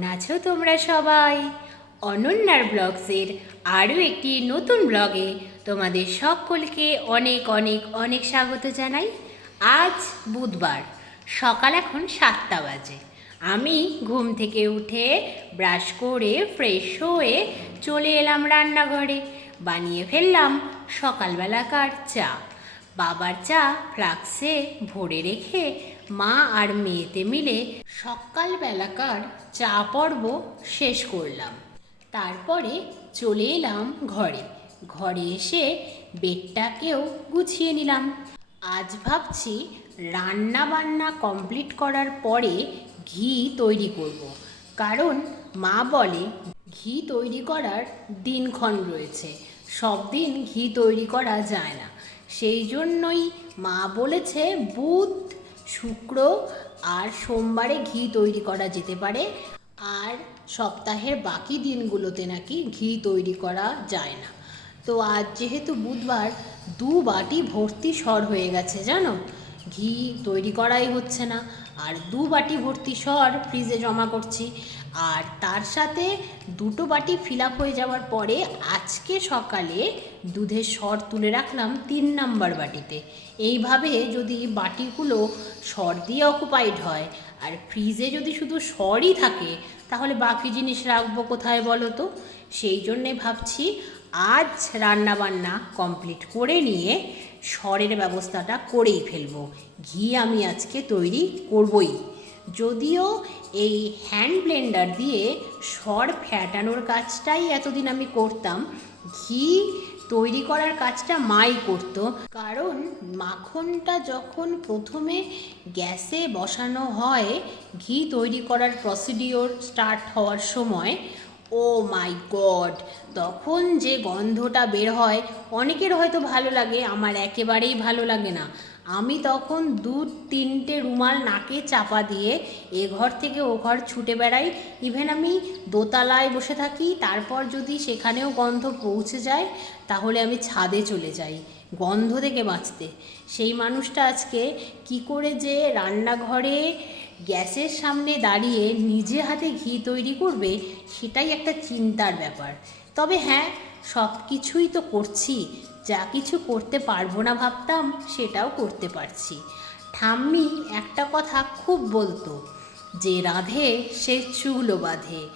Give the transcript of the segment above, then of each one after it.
কেমন আছো তোমরা সবাই? অনন্যার ব্লগসের আরও একটি নতুন ব্লগে তোমাদের সকলকে অনেক অনেক অনেক স্বাগত জানাই। আজ বুধবার, সকাল এখন সাতটা বাজে। আমি ঘুম থেকে উঠে ব্রাশ করে ফ্রেশ হয়ে চলে এলাম রান্নাঘরে। বানিয়ে ফেললাম সকালবেলাকার চা। বাবার চা ফ্লাক্সে ভরে রেখে মা আর মেয়েতে মিলে সকালবেলাকার চা পর্ব শেষ করলাম। তারপরে চলে এলাম ঘরে। ঘরে এসে বেডটাকেও গুছিয়ে নিলাম। আজ ভাবছি রান্না বান্না কমপ্লিট করার পরে ঘি তৈরি করব। কারণ মা বলে ঘি তৈরি করার দিনক্ষণ রয়েছে। সব দিন ঘি তৈরি করা যায় না। সেই জন্যই মা বলেছে, বুধ শুক্র আর সোমবারে ঘি তৈরি করা যেতে পারে। আর সপ্তাহের বাকি দিনগুলোতে নাকি ঘি তৈরি করা যায় না। তো আজ যেহেতু বুধবার, দু বাটি ভর্তি সর হয়ে গেছে, জানো? ঘি তৈরি করাই হচ্ছে না। আর দু বাটি ভর্তি সর ফ্রিজে জমা করছি। আর তার সাথে দুটো বাটি ফিল হয়ে যাওয়ার পরে আজকে সকালে দুধের সর তুলে রাখলাম তিন নাম্বার বাটিতে। এইভাবে যদি বাটিগুলো সর দিয়ে অকুপাইড হয়, আর ফ্রিজে যদি শুধু সরই থাকে, তাহলে বাকি জিনিস রাখব কোথায় বলো তো? সেই জন্যে ভাবছি আজ রান্না বান্না কমপ্লিট করে নিয়ে সরের ব্যবস্থাটা করেই ফেলব। ঘি আমি আজকে তৈরি করবই। যদিও এই হ্যান্ড ব্লেন্ডার দিয়ে সর ফ্যাটানোর কাজটাই এতদিন আমি করতাম, ঘি তৈরি করার কাজটা মাই করতো। কারণ মাখনটা যখন প্রথমে গ্যাসে বসানো হয়, ঘি তৈরি করার প্রসিডিওর স্টার্ট হওয়ার সময় ও মাই গড তখন যে গন্ধটা বের হয়, অনেকের হয়তো ভালো লাগে, আমার একেবারেই ভালো লাগে না। আমি তখন দু তিনটে রুমাল নাকে চাপা দিয়ে এ ঘর থেকে ও ঘর ছুটে বেড়াই। ইভেন আমি দোতলায় বসে থাকি, তারপর যদি সেখানেও গন্ধ পৌঁছে যায়, তাহলে আমি ছাদে চলে যাই, গন্ধ থেকে বাঁচতে। সেই মানুষটা আজকে কি করে যে রান্নাঘরে গ্যাসের সামনে দাঁড়িয়ে নিজে হাতে ঘি তৈরি করবে, সেটাই একটা চিন্তার ব্যাপার। তবে হ্যাঁ সব কিছুই তো করছি যা কিছু করতে পারব না ভাবতাম, সেটাও করতে পারছি। ঠাম্মি একটা কথা খুব বলতো, যে রাধে সে চুলো বাঁধে।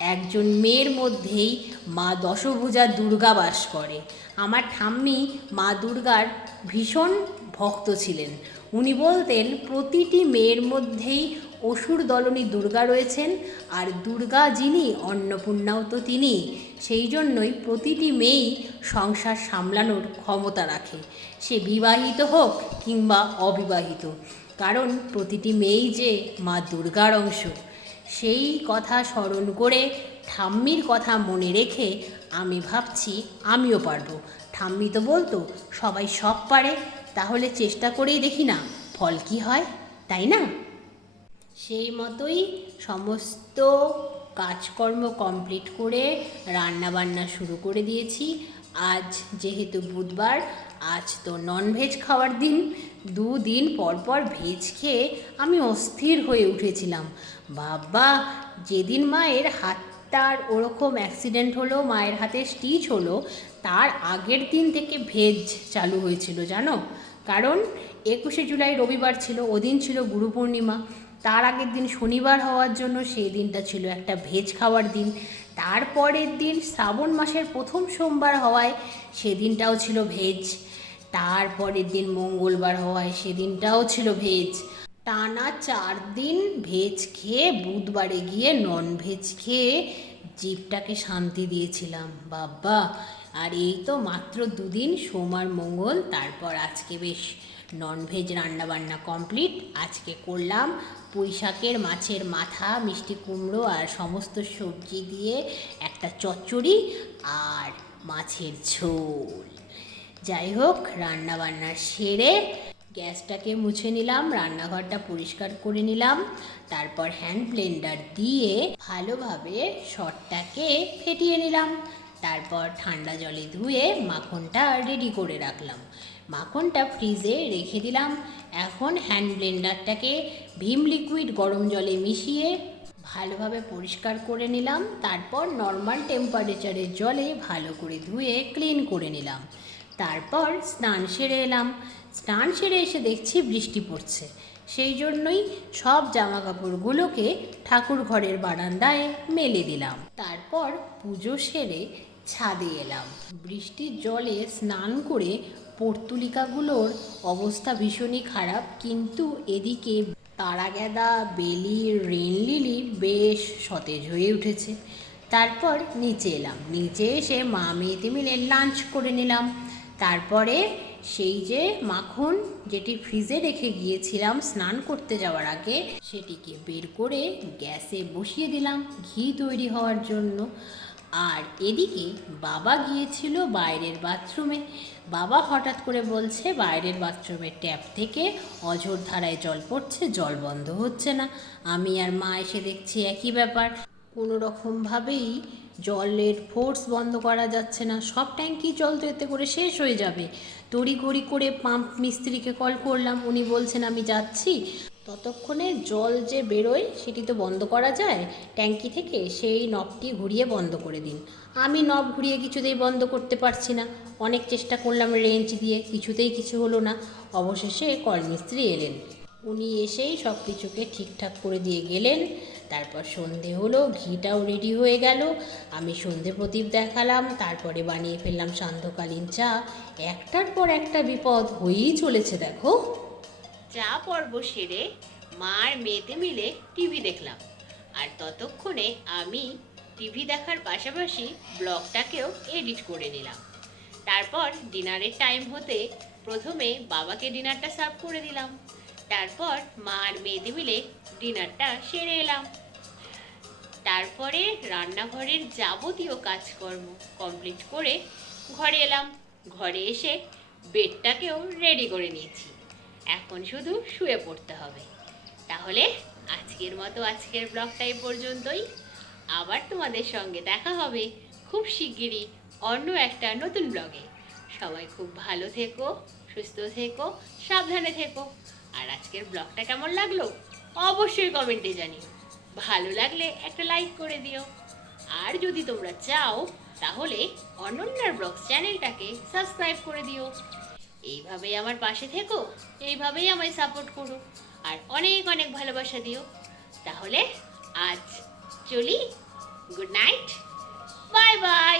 একজন মেয়ের মধ্যেই মা দশভুজা দুর্গা বাস করে। আমার ঠাম্মি মা দুর্গার ভীষণ ভক্ত ছিলেন। উনি বলতেন, প্রতিটি মেয়ের মধ্যেই অসুর দলনী দুর্গা রয়েছেন আর দুর্গা যিনি, অন্নপূর্ণাও তো তিনি। সেই জন্যই প্রতিটি মেয়েই সংসার সামলানোর ক্ষমতা রাখে। সে বিবাহিত হোক কিংবা অবিবাহিত। কারণ প্রতিটি মেয়েই যে মা দুর্গার অংশ। সেই কথা স্মরণ করে ঠাম্মির কথা মনে রেখে আমি ভাবছি আমিও পারব। ঠাম্মি তো বলতো, সবাই সব পারে, তাহলে চেষ্টা করেই দেখি না, ফল কি হয়, তাই না? সেই মতোই সমস্ত কাজকর্ম কমপ্লিট করে রান্না বান্না শুরু করে দিয়েছি। আজ যেহেতু বুধবার, আজ তো ননভেজ খাওয়ার দিন। দুদিন পর পর ভেজ খেয়ে আমি অস্থির হয়ে উঠেছিলাম। বাবা, যেদিন মায়ের হাতটার ওরকম অ্যাক্সিডেন্ট হলো, মায়ের হাতে স্টিচ হলো, তার আগের দিন থেকে ভেজ চালু হয়েছিল, জানো? কারণ একুশে জুলাই রবিবার ছিল, ওদিন ছিল গুরু পূর্ণিমা। তার আগের দিন শনিবার হওয়ার জন্য সেই দিনটা ছিল একটা ভেজ খাওয়ার দিন। তারপরের দিন শ্রাবণ মাসের প্রথম সোমবার হওয়ায় সেদিনটাও ছিল ভেজ। তারপরের দিন মঙ্গলবার হওয়ায় সেদিনটাও ছিল ভেজ। টানা চার দিন ভেজ খেয়ে বুধবারে গিয়ে নন ভেজ খেয়ে জীবটাকে শান্তি দিয়েছিলাম। বাবা আর এই তো মাত্র দুদিন সোম আর মঙ্গল, তারপর আজকে বেশ ননভেজ রান্নাবান্না কমপ্লিট আজকে করলাম পুঁই শাকের মাছের মাথা, মিষ্টি কুমড়ো আর সমস্ত সবজি দিয়ে একটা চচ্চড়ি আর মাছের ঝোল। যাই হোক, রান্নাবান্না সেরে গ্যাসটাকে মুছে নিলাম, রান্নাঘরটা পরিষ্কার করে নিলাম। তারপর হ্যান্ড ব্লেন্ডার দিয়ে ভালোভাবে শটটাকে ফেটিয়ে নিলাম। তারপর ঠান্ডা জলে ধুয়ে মাখনটা রেডি করে রাখলাম। মাখনটা ফ্রিজে রেখে দিলাম। এখন হ্যান্ড ব্লেন্ডারটাকে ভীম লিকুইড গরম জলে মিশিয়ে ভালোভাবে পরিষ্কার করে নিলাম। তারপর নর্মাল টেম্পারেচারের জলে ভালো করে ধুয়ে ক্লিন করে নিলাম। তারপর স্নান সেরে এলাম। স্নান সেরে এসে দেখছি বৃষ্টি পড়ছে। সেই জন্যই সব জামা কাপড়গুলোকে ঠাকুর ঘরের বারান্দায় মেলে দিলাম। তারপর পুজো সেরে ছাদে এলাম। বৃষ্টির জলে স্নান করে পর্তুলিকাগুলোর অবস্থা ভীষণই খারাপ, কিন্তু এদিকে তারাগ্যাদা বেলি রেন লিলি বেশ সতেজ হয়ে উঠেছে। তারপর নিচে এলাম। নিচে এসে মা মেয়েতে মিলে লাঞ্চ করে নিলাম। তারপরে সেই যে মাখন যেটি ফ্রিজে রেখে গিয়েছিলাম স্নান করতে যাওয়ার আগে, সেটিকে বের করে গ্যাসে বসিয়ে দিলাম ঘি তৈরি হওয়ার জন্য। আর এদিকে বাবা গিয়েছিল বাইরের বাথরুমে। বাবা হঠাৎ করে বলছে, বাইরের বাথরুমের ট্যাপ থেকে অঝোর ধারায় জল পড়ছে, জল বন্ধ হচ্ছে না। আমি আর মা এসে দেখছি একই ব্যাপার। কোনো রকমভাবেই জলের ফোর্স বন্ধ করা যাচ্ছে না। সব ট্যাঙ্কি জল তো এতে করে শেষ হয়ে যাবে। তড়িঘড়ি করে পাম্প মিস্ত্রিকে কল করলাম। উনি বলছেন, আমি যাচ্ছি। ততক্ষণে জল যে বেরোয়, সেটি তো বন্ধ করা যায়। ট্যাঙ্কি থেকে সেই নবটি ঘুরিয়ে বন্ধ করে দিন। আমি নব ঘুরিয়ে কিছুতেই বন্ধ করতে পারছি না। অনেক চেষ্টা করলাম রেঞ্চ দিয়ে, কিছুতেই কিছু হলো না। অবশেষে কলমিস্ত্রি এলেন। উনি এসেই সব কিছুকে ঠিকঠাক করে দিয়ে গেলেন। তারপর সন্ধে হলো, ঘিটাও রেডি হয়ে গেল। আমি সন্ধে প্রদীপ দেখালাম, তারপরে বানিয়ে ফেললাম সান্ধ্যকালীন চা। একটার পর একটা বিপদ হয়েই চলেছে, দেখো। চা পর্ব সেরে মার মেয়েতে মিলে টিভি দেখলাম। আর ততক্ষণে আমি টিভি দেখার পাশাপাশি ব্লগটাকেও এডিট করে নিলাম। তারপর ডিনারের টাইম হতে প্রথমে বাবাকে ডিনারটা সার্ভ করে দিলাম। তারপর মা আর মেয়েতে মিলে ডিনারটা সেরে এলাম। তারপরে রান্নাঘরের যাবতীয় কাজকর্ম কমপ্লিট করে ঘরে এলাম। ঘরে এসে বেডটাকেও রেডি করে নিয়েছি। এখন শুধু শুয়ে পড়তে হবে। তাহলে আজকের মতো আজকের ব্লগটা এই পর্যন্তই। আবার তোমাদের সঙ্গে দেখা হবে খুব শিগগিরই অন্য একটা নতুন ব্লগে। সবাই খুব ভালো থেকো, সুস্থ থেকো, সাবধানে থেকো। আর আজকের ব্লগটা কেমন লাগল অবশ্যই কমেন্টে জানিও। ভালো লাগলে একটা লাইক করে দিও। আর যদি তোমরা চাও, তাহলে অনন্যার ব্লগস চ্যানেলটাকে সাবস্ক্রাইব করে দিও। এইভাবেই আমার পাশে থেকো, এইভাবেই আমায় সাপোর্ট করো, আর অনেক অনেক ভালোবাসা দিও। তাহলে আজ চলি গুড নাইট বাই বাই